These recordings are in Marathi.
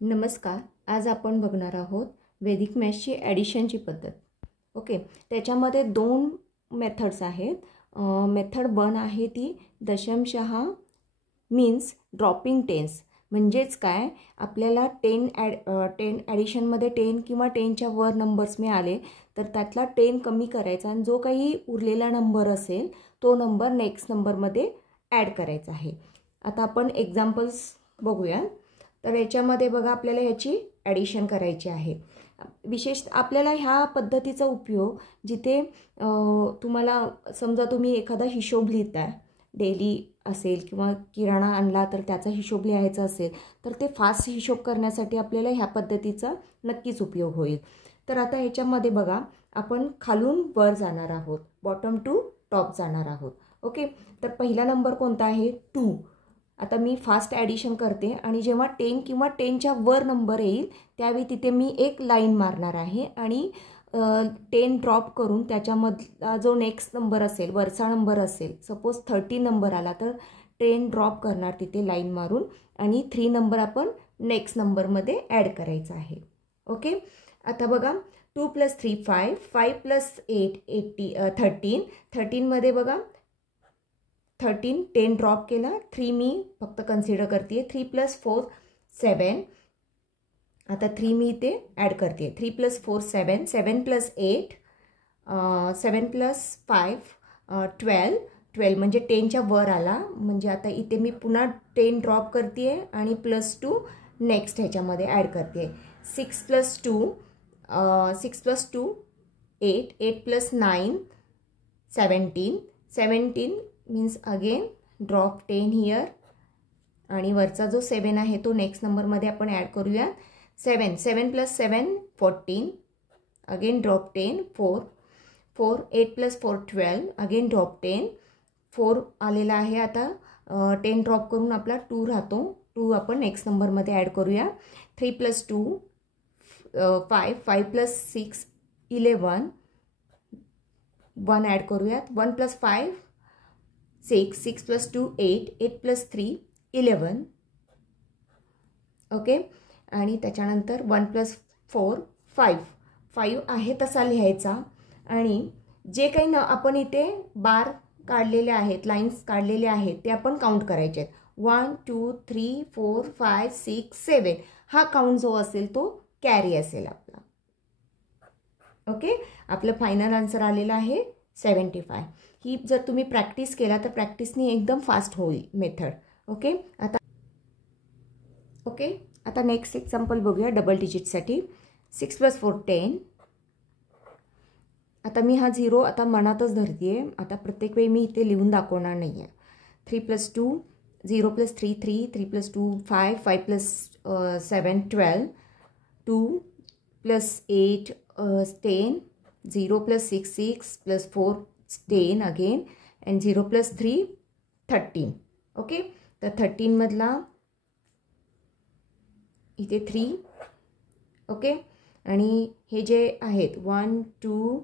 नमस्कार. आज आपण बघणार आहोत वैदिक मॅथ्सची ॲडिशनची पद्धत. ओके, त्याच्यामध्ये दोन मेथड्स आहेत. मेथड 1 आहे ती दशमशः मीन्स ड्रॉपिंग टेन्स. म्हणजेच काय, आपल्याला 10 ॲडिशनमध्ये 10 किंवा 10च्या वर नंबर्स मिळाले तर त्यातला 10 कमी करायचा आणि जो काही उरलेला नंबर असेल तो नंबर नेक्स्ट नंबरमध्ये ॲड करायचा आहे. आता आपण एक्झाम्पल्स बघूया. तर याच्यामध्ये बघा, आपल्याला याची ॲडिशन करायची आहे. विशेष आपल्याला ह्या पद्धतीचा उपयोग जिथे तुम्हाला समजा तुम्ही एखादा हिशोब लिहिताय, डेली असेल किंवा किराणा आणला तर त्याचा हिशोब लिहायचा असेल तर ते फास्ट हिशोब करण्यासाठी आपल्याला ह्या पद्धतीचा नक्कीच उपयोग होईल. तर आता ह्याच्यामध्ये बघा, आपण खालून वर जाणार आहोत, बॉटम टू टॉप जाणार आहोत. ओके, तर पहिला नंबर कोणता आहे? 2. आता मी फास्ट ॲडिशन करते आणि जेव्हा 10 किंवा 10च्या वर नंबर येईल त्यावेळी तिथे मी एक लाईन मारणार आहे आणि 10 ड्रॉप करून त्याच्यामधला जो नेक्स्ट नंबर असेल, वरचा नंबर असेल, सपोज 30 नंबर आला तर 10 ड्रॉप करणार तिथे लाईन मारून आणि 3 नंबर आपण नेक्स्ट नंबरमध्ये ॲड करायचा आहे. ओके, आता बघा, 2 + 3 5, 5 + 8 13मध्ये बघा 13, 10 ड्रॉप केला, 3 मी फक्त कन्सिडर करते. 3 + 4 7. आता 3 मी इथे ॲड करते. 3 + 4 7, 7 + 8 7 + 5 12 म्हणजे 10च्या वर आला. म्हणजे आता इथे मी पुन्हा 10 ड्रॉप करते आणि +2 नेक्स्ट ह्याच्यामध्ये ॲड करते. 6 + 2 8, 8 + 9 17 मीन्स अगेन ड्रॉप 10 हियर आणि वरचा जो 7 आहे तो नेक्स्ट नंबरमध्ये आपण ॲड करूया. 7 + 7 14, अगेन ड्रॉप 10 4 8 + 4 12, अगेन ड्रॉप 10 4 आलेला आहे. आता 10 ड्रॉप करून आपला 2 राहतो. 2 आपण नेक्स्ट नंबरमध्ये ॲड करूया. 3 + 2 5 + 6 11, 1 ॲड करूयात. 1 + 5 6 + 2 8 8 + 3 11. ओके, आणि त्याच्यानंतर 1 + 4 5 आहे तसा लिहायचा आणि जे काही आपण इथे बार काढलेले आहेत, लाईन्स काढलेले आहेत ते आपण काउंट करायचे आहेत. 1 2 3 4 5 6 7 हा काउंट जो असेल तो कॅरी असेल आपला. ओके, आपलं फायनल आन्सर आलेला आहे 75. ही जर तुम्ही प्रॅक्टिस केला तर प्रॅक्टिसनी एकदम फास्ट होईल मेथड. ओके, आता नेक्स्ट एक्झाम्पल बघूया डबल डिजिटसाठी. 6 + 4 10. आता मी हा 0 आता मनातच धरते आहे. आता प्रत्येक वेळी मी इथे लिहून दाखवणार नाही आहे. 3 + 2 0 + 3 3 3 + 2 5 5 + 7 12 2 + 8 10 0 + 6 6 + 4 10 अगेन and 0 + 3 13. ओके, तर 13 मधला इथे 3. ओके, आणि हे जे आहेत 1 2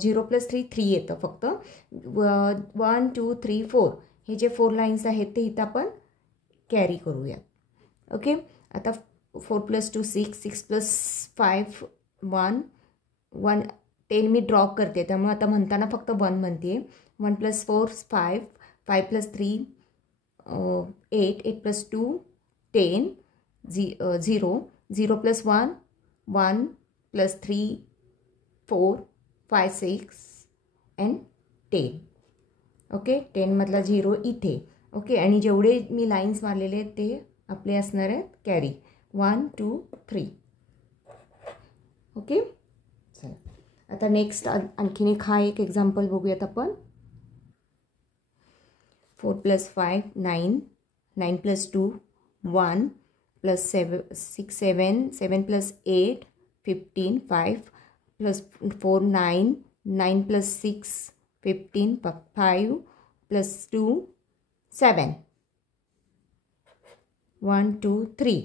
0 + 3 3 येतं फक्त. 1 2 3 4 हे जे 4 लाईन्स आहेत ते इथं आपण कॅरी करूया. ओके, आता 4 + 2 6 6 + 5 1 10 मी ड्रॉप करते त्यामुळे आता म्हणताना फक्त 1 म्हणते. 1 + 4 5 5 + 3 8 8 + 2 10 0 0 + 1 1 + 3 4 5 6 and 10. ओके, 10 मधला 0 इथे. ओके, आणि जेवढे मी लाईन्स मारलेले आहेत ते आपले असणार आहेत कॅरी 1 2 3. ओके, चला आता नेक्स्ट आणखीन एक एक्झाम्पल बघूयात आपण. 4 + 5 9 9 + 2 1 + 7 6 7 7 + 8 15 5 + 4 9 9 + 6 15 5 + 2 7 1 2 3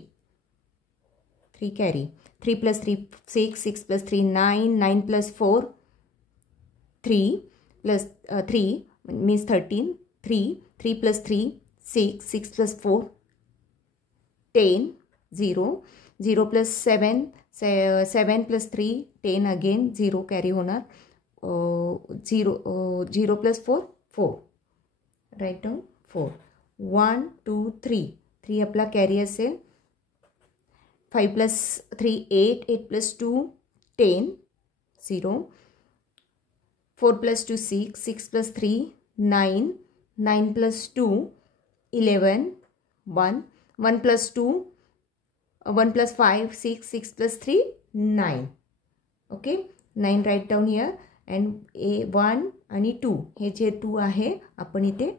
3 carry. 3 + 3 6 6 + 3 9 9 + 4 3 + 3 means 13 3 3 + 3 6 6 + 4 10 0, 0 plus 7, 7 plus 3 10 again 0 carry होणार, 0 प्लस 4 4, राईट डाऊन 4, 1 2 3 3 आपला कॅरी असेल, 5 plus 3 8, 8 plus 2 10 0, 4 plus 2 6, 6 plus 3 9, 9 plus 2 11, 1, 1 plus 2 1 plus 5 6, 6 plus 3 9, okay 9 right down here and 1 आणि 2 हे जे 2 आहे आपण इथे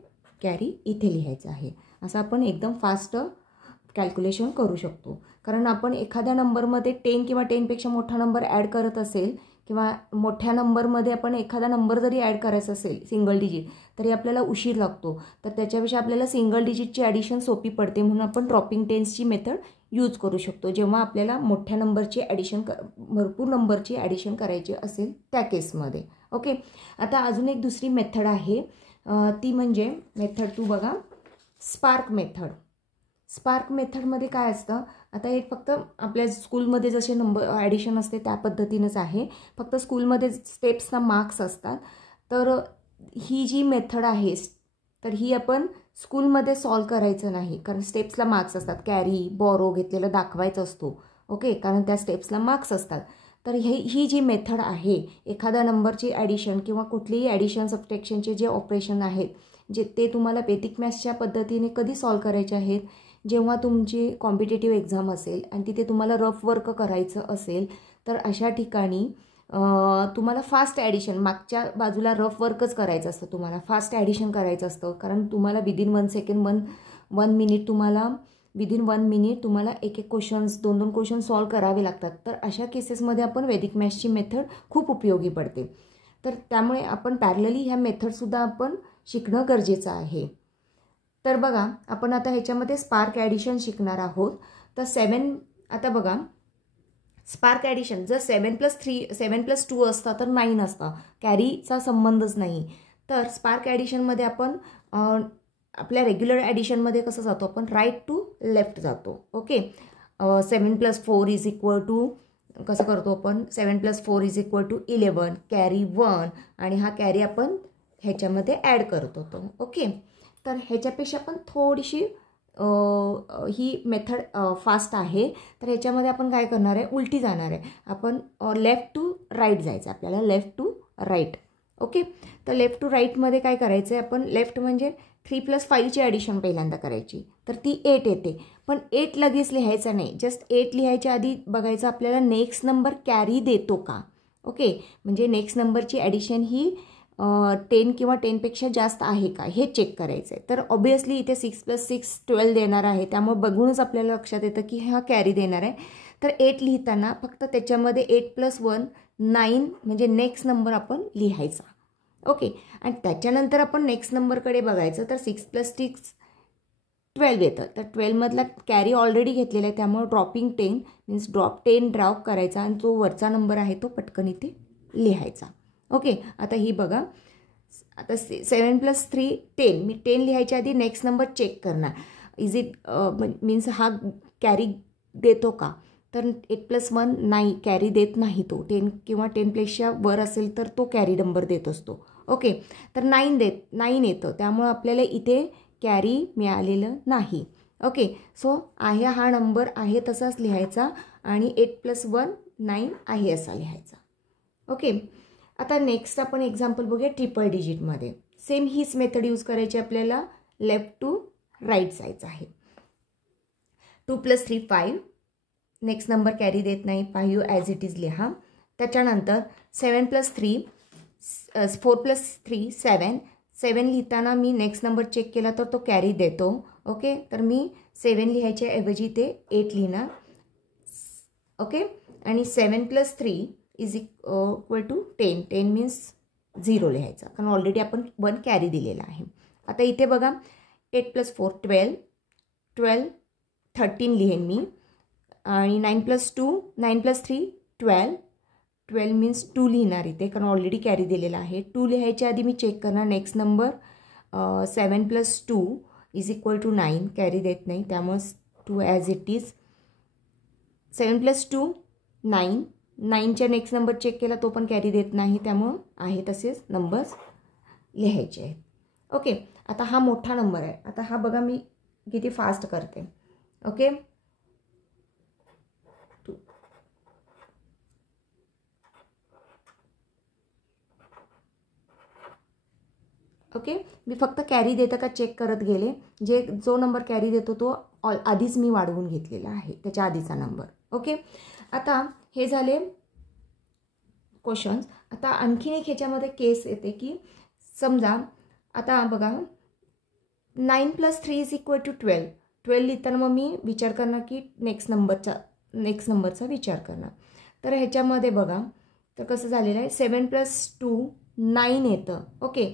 कॅरी इथे लिहायचं आहे. असं आपण एकदम फास्ट कॅल्क्युलेशन करू शकतो. कारण आपण एखाद्या नंबरमध्ये 10 किंवा 10पेक्षा मोठा नंबर ॲड करत असेल किंवा मोठ्या नंबरमध्ये आपण एखादा नंबर जरी ॲड करायचा असेल सिंगल डिजिट तरी आपल्याला उशीर लागतो. तर त्याच्यापेक्षा आपल्याला सिंगल डिजिटची ॲडिशन सोपी पडते म्हणून आपण ड्रॉपिंग टेन्सची मेथड यूज करू शकतो जेव्हा आपल्याला मोठ्या नंबरची ॲडिशन भरपूर नंबरची ॲडिशन करायची असेल त्या केसमध्ये. ओके, आता अजून एक दुसरी मेथड आहे, ती म्हणजे मेथड 2 बघा, स्पार्क मेथड. स्पार्क मेथडमध्ये काय असतं, आता हे फक्त आपल्या स्कूलमध्ये जसे नंबर ॲडिशन असते त्या पद्धतीनंच आहे, फक्त स्कूलमध्ये स्टेप्सना मार्क्स असतात. तर ही जी मेथड आहे तर ही आपण स्कूलमध्ये सॉल्व करायचं नाही, कारण स्टेप्सला मार्क्स असतात, कॅरी बॉरो घेतलेलं दाखवायचं असतो. ओके, कारण त्या स्टेप्सला मार्क्स असतात. तर ही जी मेथड आहे, एखाद्या नंबरची ॲडिशन किंवा कुठलीही ॲडिशन सबट्रॅक्शनचे जे ऑपरेशन आहेत जे ते तुम्हाला बेसिक मॅथ्सच्या पद्धतीने कधी सॉल्व करायचे आहेत, जेव्हा तुमची कॉम्पिटेटिव्ह एक्झाम असेल आणि तिथे तुम्हाला रफ वर्क करायचं असेल तर अशा ठिकाणी तुम्हाला फास्ट ॲडिशन, मागच्या बाजूला रफ वर्कच करायचं असतं, तुम्हाला फास्ट ॲडिशन करायचं असतं. कारण तुम्हाला विदिन 1 सेकंड 1 मिनिट तुम्हाला विदिन 1 मिनिट तुम्हाला एक क्वेश्चन्स 2 क्वेश्चन सॉल्व करावे लागतात. तर अशा केसेसमध्ये आपण वैदिक मॅथ्सची मेथड खूप उपयोगी पडते. तर त्यामुळे आपण पॅरलली ह्या मेथडसुद्धा आपण शिकणं गरजेचं आहे. तर बघा, आपण आता ह्याच्यामध्ये स्पार्क ॲडिशन शिकणार आहोत. तर 7 आता बघा, स्पार्क ॲडिशन जर 7 प्लस 2 असता तर 9 असता, कॅरीचा संबंधच नाही. तर स्पार्क ॲडिशनमध्ये आपण आपल्या रेग्युलर ॲडिशनमध्ये कसं जातो, आपण राईट टू लेफ्ट जातो. Okay, 7 plus 4 is equal to कसं करतो आपण, 7 plus 4 is equal to 11, carry 1 आणि हा कॅरी आपण ह्याच्यामध्ये ॲड करत होतो. ओके, तर ह्याच्यापेक्षा पण थोडीशी ही मेथड फास्ट आहे. तर ह्याच्यामध्ये आपण काय करणार आहे, उलटी जाणार आहे. आपण लेफ्ट टू राईट जायचं, आपल्याला लेफ्ट टू राईट. ओके, तर लेफ्ट टू राईटमध्ये काय करायचं आहे, आपण लेफ्ट म्हणजे 3 प्लस 5ची ॲडिशन पहिल्यांदा करायची, तर ती 8 येते. पण 8 लगेच लिहायचा नाही, जस्ट 8 लिहायच्या आधी बघायचं आपल्याला नेक्स्ट नंबर कॅरी देतो का. ओके, म्हणजे नेक्स्ट नंबरची ॲडिशन ही 10 किंवा 10पेक्षा जास्त आहे का हे चेक करायचं आहे. तर ऑब्वियसली इथे 6 प्लस 6 12 देणार आहे, त्यामुळे बघूनच आपल्याला लक्षात येतं की हा कॅरी देणार आहे. तर 8 लिहिताना फक्त त्याच्यामध्ये 8 प्लस 1 9 म्हणजे नेक्स्ट नंबर आपण लिहायचा. ओके, आणि त्याच्यानंतर आपण नेक्स्ट नंबरकडे बघायचं, तर 6 प्लस 6 12 येतं. तर 12मधला कॅरी ऑलरेडी घेतलेला आहे, त्यामुळे ड्रॉपिंग 10 मीन्स 10 ड्रॉप करायचा आणि जो वरचा नंबर आहे तो पटकन इथे लिहायचा. ओके, आता ही बघा, आता 7 प्लस 3 10, मी 10 लिहायच्या आधी नेक्स्ट नंबर चेक करणार, इज इट मीन्स हा कॅरी देतो का. तर 8 प्लस 1 नाही, कॅरी देत नाही तो, 10 किंवा 10पेक्षा वर असेल तर तो कॅरी नंबर देत असतो. ओके, तर 9 येतं, त्यामुळं आपल्याला इथे कॅरी मिळालेलं नाही. ओके, सो आहे हा नंबर आहे तसाच लिहायचा आणि 8 प्लस 1 9 आहे असा लिहायचा. ओके, आता नेक्स्ट आपण एक्झाम्पल बघूया ट्रिपल डिजिटमध्ये. सेम हीच मेथड यूज करायची आपल्याला, लेफ्ट टू राईट जायचं आहे. 2 प्लस 3 5, नेक्स्ट नंबर कॅरी देत नाही, 5 ॲज इट इज लिहा. त्याच्यानंतर 7 प्लस 3 4 प्लस 3 7, 7 लिहिताना मी नेक्स्ट नंबर चेक केला तर तो कॅरी देतो. ओके, तर मी 7 लिहायच्या ऐवजी ते 8 लिहिणार. ओके, आणि 7 plus 3 is equal to 10, 10 means 0 लिहायचा, कारण ऑलरेडी आपण 1 कॅरी दिलेला आहे. आता इथे बघा, 8 प्लस 4 12, 12 13 लिहेन मी, आणि 9 प्लस 2 9 प्लस 3 12, 12 मीन्स 2 लिहिणार इथे, कारण ऑलरेडी कॅरी दिलेला आहे. 2 लिहायच्या आधी मी चेक करणार next number, 7 plus 2 is equal to 9, carry देत नाही, त्यामुळे 2 ॲज इट इज 7 + 2 9. 9च्या नेक्स्ट नंबर चेक केला तो पण कॅरी देत नाही, त्यामुळं आहे तसेच नंबर्स लिहायचे आहेत. ओके, आता हा मोठा नंबर आहे. आता हा बघा मी किती फास्ट करते. ओके, ओके, मी फक्त कॅरी देतं का चेक करत गेले. जो नंबर कॅरी देतो तो आधीच मी वाढवून घेतलेला आहे, त्याच्या आधीचा नंबर. ओके, आता हे झाले क्वेश्चन्स. आता आणखीन एक ह्याच्यामध्ये केस येते की समजा आता बघा 9 + 3 = 12. 12 लिहिताना मग मी विचार करणार की नेक्स्ट नंबरचा विचार करणार. तर ह्याच्यामध्ये बघा तर कसं झालेलं आहे, 7 + 2 9 येतं. ओके,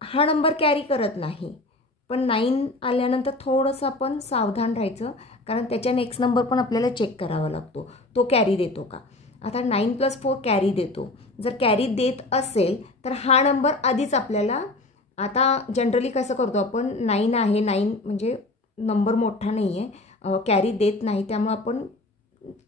हा नंबर कॅरी करत नाही, पण 9 आल्यानंतर थोडंसं आपण सावधान राहायचं, कारण त्याच्या नेक्स्ट नंबर पण आपल्याला चेक करावा लागतो, तो कॅरी देतो का. आता 9 + 4 कॅरी देतो. जर कॅरी देत असेल तर हा नंबर आधीच आपल्याला, आता जनरली कसं करतो आपण, 9 आहे, 9 म्हणजे नंबर मोठा नाही आहे, कॅरी देत नाही, त्यामुळे आपण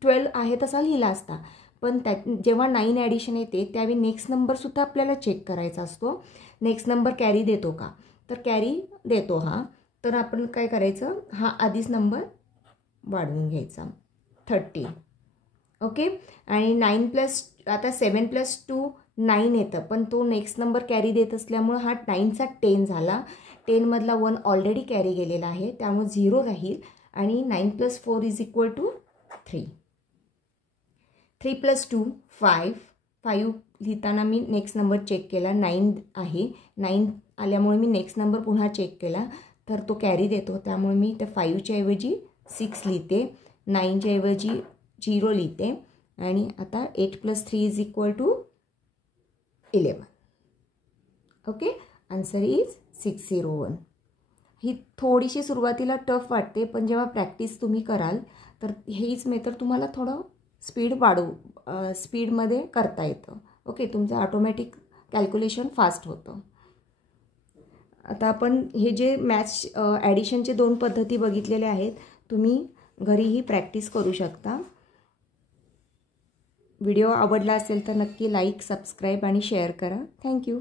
12 आहे तसा लिहिला असता. पण जेव्हा 9 ॲडिशन येते त्यावेळी नेक्स्ट नंबरसुद्धा आपल्याला चेक करायचा असतो. नेक्स्ट नंबर कॅरी देतो का, तर कॅरी देतो हा. तर आपण काय करायचं, हा आधीच नंबर वाढवून घ्यायचा 30. ओके, आणि 9 आता 7 + 2 9 येतं, पण तो नेक्स्ट नंबर कॅरी देत असल्यामुळं हा 9चा 10 झाला. 10मधला 1 ऑलरेडी कॅरी गेलेला आहे, त्यामुळे 0 राहील. आणि 9 + 4 = 3. 3 + 2 5. 5 लिहिताना मी नेक्स्ट नंबर चेक केला, 9 आहे. 9 आल्यामुळे मी नेक्स्ट नंबर पुन्हा चेक केला, तर तो कॅरी देतो, त्यामुळे मी त्या 5च्या ऐवजी 6 लिहिते, 9च्या ऐवजी 0 लिहिते. आणि आता 8 + 3 = 11. Okay, answer is 601. ही थोडीशी सुरुवातीला टफ वाटते, पण जेव्हा प्रॅक्टिस तुम्ही कराल तर हीच मेथड तुम्हाला थोडं स्पीडमध्ये करता येतं. ओके, तुमचं ऑटोमॅटिक कॅल्क्युलेशन फास्ट होतं. आता आपण हे जे मॅथ्स ॲडिशनचे 2 पद्धती बघितलेल्या आहेत, तुम्ही घरीही प्रॅक्टिस करू शकता. व्हिडिओ आवडला असेल तर नक्की लाईक, सबस्क्राईब आणि शेअर करा. थँक्यू.